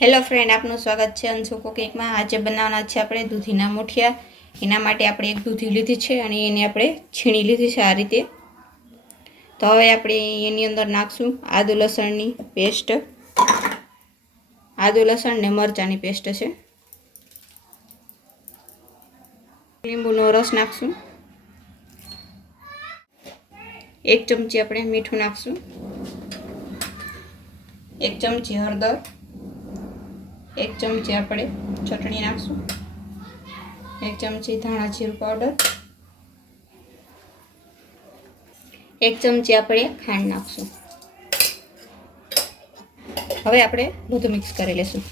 Hello friend, આપનું સ્વાગત છે અંશુ કુકિંગમાં। આજે બનાવવાના છે આપણે દૂધીના મુઠિયા। એના માટે આપણે એક દૂધી લીધી છે અને એને આપણે છીણી લીધી છે આ રીતે। તો હવે આપણે એની અંદર નાખશું આદુ લસણની પેસ્ટ, આદુ લસણ ને મરચાંની પેસ્ટ છે। લીંબુનો રસ નાખશું, 1 ચમચી આપણે મીઠું નાખશું, 1 ચમચી હળદર, 1 ચમચી આપણે ચટણી નાખશું, 1 ચમચી ધાણા જીરું પાવડર, 1 ચમચી આપણે ખાંડ નાખશું। હવે આપણે બધું મિક્સ કરી લેશું।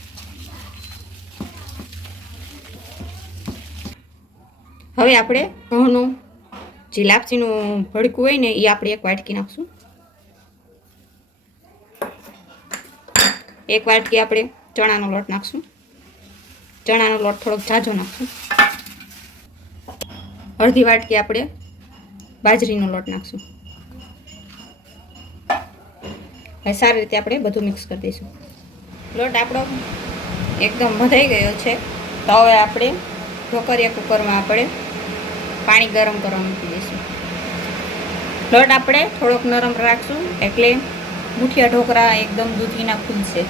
હવે આપણે ઘઉંનું જે લાપસીનું ભડકું હોય ને એ આપણે એક વાટકી નાખશું। 1 વાટકી આપણે ચણાનો લોટ નાખશું। ચણાનો લોટ થોડોક ઝાઝો નાખશું। અડધી વાટકી આપણે બાજરીનો લોટ નાખશું। હવે સારી રીતે આપણે બધું મિક્સ કરી દઈશું। લોટ આપણો એકદમ ભધાઈ ગયો છે। તો હવે આપણે ઢોકરિયા કુકરમાં આપણે પાણી ગરમ કરવા મૂકી દઈશું। લોટ આપણે થોડોક નરમ રાખશું એટલે મુઠિયા ઢોકળા એકદમ દૂધીના ફૂલશે।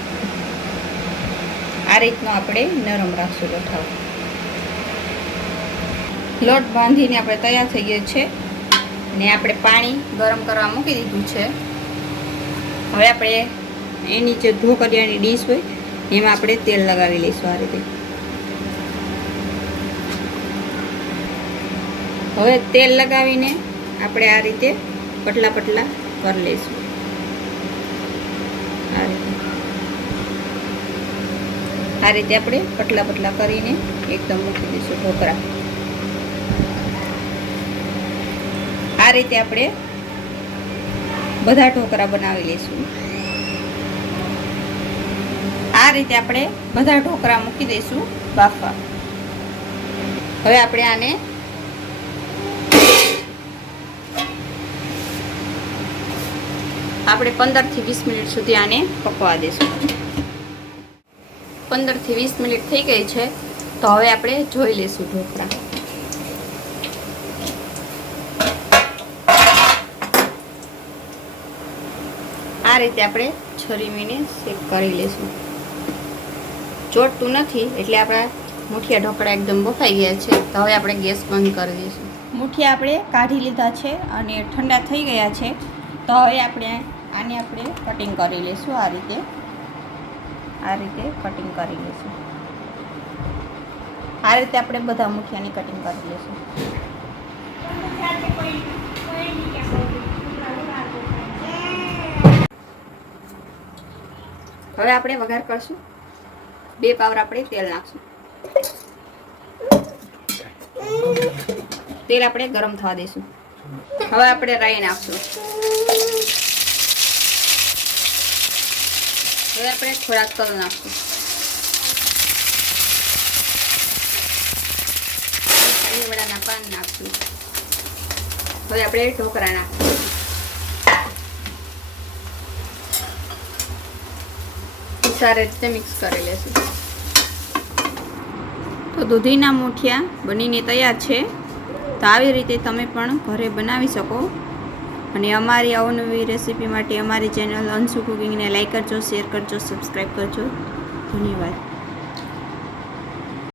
આ રીતનો આપણે નરમ રાખશું લોટ। લોટ બાંધીને આપણે તૈયાર થઈ ગયો છે ને આપણે પાણી ગરમ કરવા મૂકી દીધું છે। હવે આપણે એની જે ઢોકળિયાની ડીશ હોય એમાં આપણે તેલ લગાવી લઈશું આ રીતે। હવે તેલ લગાવીને આપણે આ રીતે પતલા પતલા કરી લઈશું। આ રીતે આપણે પતલા પતલા કરીને એકદમ મૂકી દઈશું ઢોકળા। આ રીતે આપણે બધા ઢોકળા બનાવી લઈશું। આ રીતે આપણે બધા ઢોકળા મૂકી દઈશું બાફવા। હવે આપણે આને આપણે 15 થી 20 મિનિટ સુધી આને પકવા દઈશું। 15 થી 20 મિનિટ થઈ ગઈ છે તો હવે આપણે જોઈ લઈશું ઢોકળા। આ રીતે આપણે છરીને શેક કરી લઈશું। ચોટતું નથી એટલે આપણા મુઠિયા ઢોકળા એકદમ બફાઈ ગયા છે। તો હવે આપણે ગેસ બંધ કરી દઈશું। મુઠિયા આપણે કાઢી લીધા છે અને ઠંડા થઈ ગયા છે। તો હવે આપણે આને આપણે કટિંગ કરી લઈશું। આ રીતે કટિંગ કરી લઈશું। આ રીતે આપણે બધા મુઠિયાની કટિંગ કરી લઈશું। હવે આપણે વઘાર કરશું। 2 પાવર આપણે તેલ નાખશું। તેલ આપણે ગરમ થવા દઈશું। હવે આપણે રાઈ નાખશું। હવે આપણે થોડાક તલ નાખશું। લીમડાના પાન નાખશું। હવે આપણે ઢોકળા નાખશું। સારી રીતે મિક્સ કરી લેશું। તો દૂધીના મુઠિયા બનીને તૈયાર છે। તો આવી રીતે તમે પણ ઘરે બનાવી શકો। અને અમારી અવનવી રેસીપી માટે અમારી ચેનલ અંશુ કુકિંગને લાઈક કરજો, શેર કરજો, સબસ્ક્રાઈબ કરજો। ધન્યવાદ।